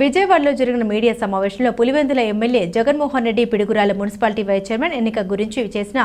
విజయవాడలో జరిగిన మీడియా సమావేశంలో Pulivendula MLA Jaganmohan Reddy Piduguralla municipality vice chairman ఎన్నిక గురించి చేసిన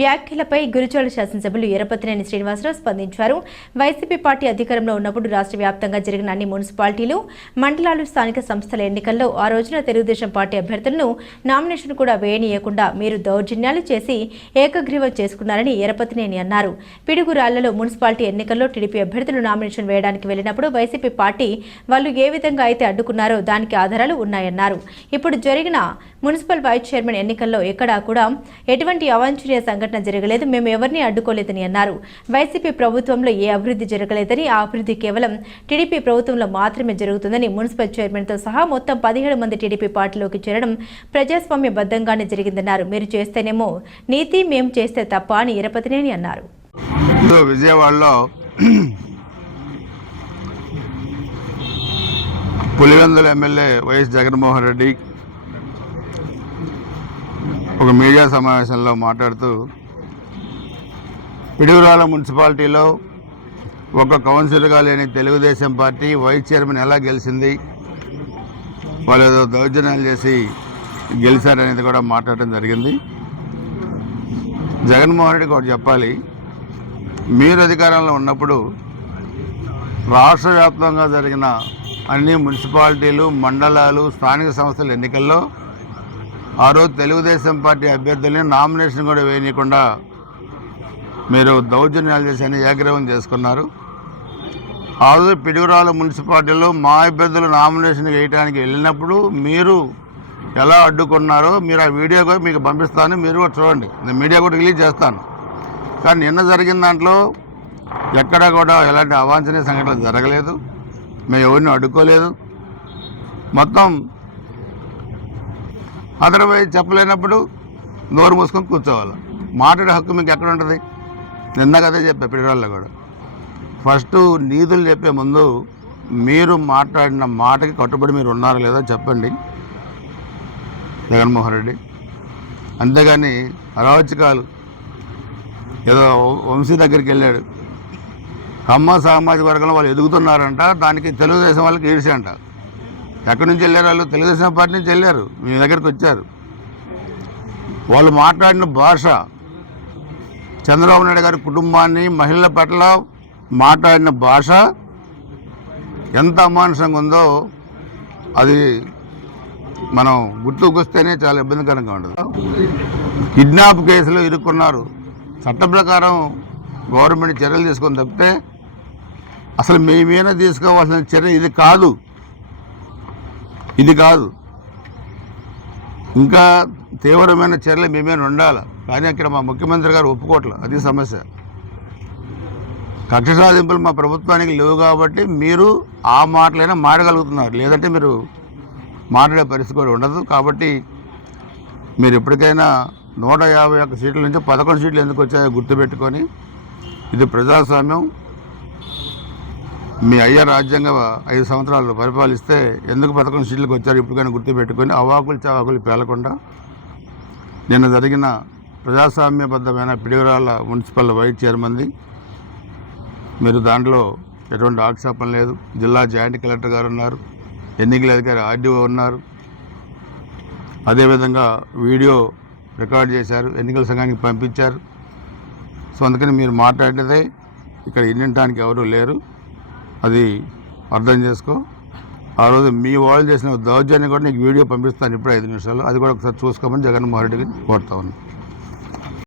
వ్యాఖ్యలపై గురుజోల శాసనసభ్యులు ఎరపతినేని శ్రీనివాసరావు స్పందించారు. వైసీపీ పార్టీ అధికారంలో ఉన్నప్పుడు రాష్ట్ర వ్యాప్తంగా జరిగిన అన్ని మున్సిపాలిటీలు, మండలాలు, స్థానిక సంస్థల ఎన్నికల్లో ఆ రోజున తెలుగుదేశం పార్టీ అభ్యర్థులను నామినేషన్ కూడా వేయనీయకుండా మీరు దౌర్జన్యాలు చేసి ఏకగ్రీవం చేసుకున్నారని ఎరపతినేని అన్నారు. పిడుగురాళ్లలో మున్సిపాలిటీ ఎన్నికల్లో టీడీపీ అభ్యర్థులు నామినేషన్ వేయడానికి వెళ్లినప్పుడు వైసీపీ పార్టీ వాళ్ళు ఏ విధంగా అయితే అడ్డుకున్నారో దానికి ఆధారాలు ఉన్నాయన్నారు. ఇప్పుడు జరిగిన మున్సిపల్ వైస్ చైర్మన్ ఎన్నికల్లో ఎక్కడా కూడా ఎటువంటి అవాంఛనీయ సంఘటన జరగలేదు, మేము ఎవరిని అడ్డుకోలేదని అన్నారు. వైసీపీ ప్రభుత్వంలో ఏ అభివృద్ధి జరగలేదని, ఆ అభివృద్ధి కేవలం టీడీపీ ప్రభుత్వంలో మాత్రమే జరుగుతుందని, మున్సిపల్ చైర్మన్తో సహా మొత్తం 17 మంది టీడీపీ పార్టీలోకి చేరడం ప్రజాస్వామ్యబద్ధంగానే జరిగిందన్నారు. మీరు చేస్తేనేమో నీతి, మేము చేస్తే తప్ప అని ఎరపతినేని అన్నారు. విజయవాడలో పులివెందుల ఎమ్మెల్యే వైఎస్ జగన్మోహన్ రెడ్డి ఒక మీడియా సమావేశంలో మాట్లాడుతూ పిడుగురాల మున్సిపాలిటీలో ఒక కౌన్సిలర్గా లేని తెలుగుదేశం పార్టీ వైస్ చైర్మన్ ఎలా గెలిచింది, వాళ్ళు ఏదో దౌర్జన్యాలు చేసి గెలిచారనేది కూడా మాట్లాడటం జరిగింది. జగన్మోహన్ రెడ్డికి ఒకటి చెప్పాలి, మీరు అధికారంలో ఉన్నప్పుడు రాష్ట్ర వ్యాప్తంగా జరిగిన అన్ని మున్సిపాలిటీలు, మండలాలు, స్థానిక సంస్థల ఎన్నికల్లో ఆ రోజు తెలుగుదేశం పార్టీ అభ్యర్థుల్ని నామినేషన్ కూడా వేయనీయకుండా మీరు దౌర్జన్యాలు చేసి ఏకగ్రీవం చేసుకున్నారు. ఆ రోజు పిడుగురాల మున్సిపాలిటీలో మా అభ్యర్థులు నామినేషన్ వేయడానికి వెళ్ళినప్పుడు మీరు ఎలా అడ్డుకున్నారో మీరు ఆ వీడియో కూడా మీకు పంపిస్తాను, మీరు కూడా చూడండి, నేను మీడియా కూడా రిలీజ్ చేస్తాను. కానీ నిన్న జరిగిన దాంట్లో ఎక్కడా కూడా ఎలాంటి అవాంఛనీయ సంఘటనలు జరగలేదు, మేము ఎవరిని అడ్డుకోలేదు. మొత్తం అదర్వైజ్ చెప్పలేనప్పుడు నోరు మూసుకొని కూర్చోవాలి. మాట్లాడే హక్కు మీకు ఎక్కడ ఉంటుంది? నిన్న కదే చెప్పా పిడుగురాల్లో కూడా. ఫస్ట్ నీతులు చెప్పే ముందు మీరు మాట్లాడిన మాటకి కట్టుబడి మీరు ఉన్నారో లేదో చెప్పండి జగన్మోహన్ రెడ్డి. అంతేగాని అరాచకాలు ఏదో వంశీ దగ్గరికి వెళ్ళాడు, కమ్మ సామాజిక వర్గంలో వాళ్ళు ఎదుగుతున్నారంట, దానికి తెలుగుదేశం వాళ్ళకి ఈడ్చి అంట. ఎక్కడి నుంచి వెళ్ళారు వాళ్ళు? తెలుగుదేశం పార్టీ నుంచి వెళ్ళారు, మీ దగ్గరికి వచ్చారు. వాళ్ళు మాట్లాడిన భాష, చంద్రబాబు నాయుడు గారి కుటుంబాన్ని, మహిళల పట్ల మాట్లాడిన భాష ఎంత అమానుషంగా ఉందో అది మనం గుర్తుకొస్తేనే చాలా ఇబ్బందికరంగా ఉండదు. కిడ్నాప్ కేసులో ఇరుక్కున్నారు. చట్ట ప్రకారం గవర్నమెంట్ చర్యలు తీసుకొని తప్పితే అసలు మేమేనా తీసుకోవాల్సిన చర్య ఇది కాదు. ఇంకా తీవ్రమైన చర్యలు మేమేనా ఉండాలి. కానీ అక్కడ మా ముఖ్యమంత్రి గారు ఒప్పుకోవట్లేదు, అది సమస్య. కక్ష సాధింపులు మా ప్రభుత్వానికి లేవు కాబట్టి మీరు ఆ మాటలైనా మాడగలుగుతున్నారు, లేదంటే మీరు మాట్లాడే పరిస్థితి కూడా ఉండదు. కాబట్టి మీరు ఎప్పటికైనా 151 సీట్ల నుంచి 11 సీట్లు ఎందుకు వచ్చాయో గుర్తుపెట్టుకొని, ఇది ప్రజాస్వామ్యం. మీ అయ్య రాజ్యాంగ 5 సంవత్సరాలు పరిపాలిస్తే ఎందుకు 11 సీట్లకు వచ్చారు ఇప్పటికైనా గుర్తుపెట్టుకొని అవాకులు చవాకులు పేలకుండా నిన్న జరిగిన ప్రజాస్వామ్యబద్ధమైన పిడుగురాల మున్సిపల్ వైస్ చైర్మన్ది మీరు దాంట్లో ఎటువంటి ఆక్షేపం లేదు. జిల్లా జాయింట్ కలెక్టర్ గారు ఉన్నారు, ఎన్నికల అధికారి ఆర్డీఓ ఉన్నారు, అదేవిధంగా వీడియో రికార్డ్ చేశారు, ఎన్నికల సంఘానికి పంపించారు. సో అందుకని మీరు మాట్లాడేదే ఇక్కడ వినడానికి ఎవరు లేరు, అది అర్థం చేసుకో. ఆ రోజు మీ వాళ్ళు చేసిన దౌర్జన్యం కూడా నీకు వీడియో పంపిస్తాను ఇప్పుడు 5 నిమిషాలు, అది కూడా ఒకసారి చూసుకోమని జగన్మోహన్ రెడ్డికి కోరుతా ఉన్నాను.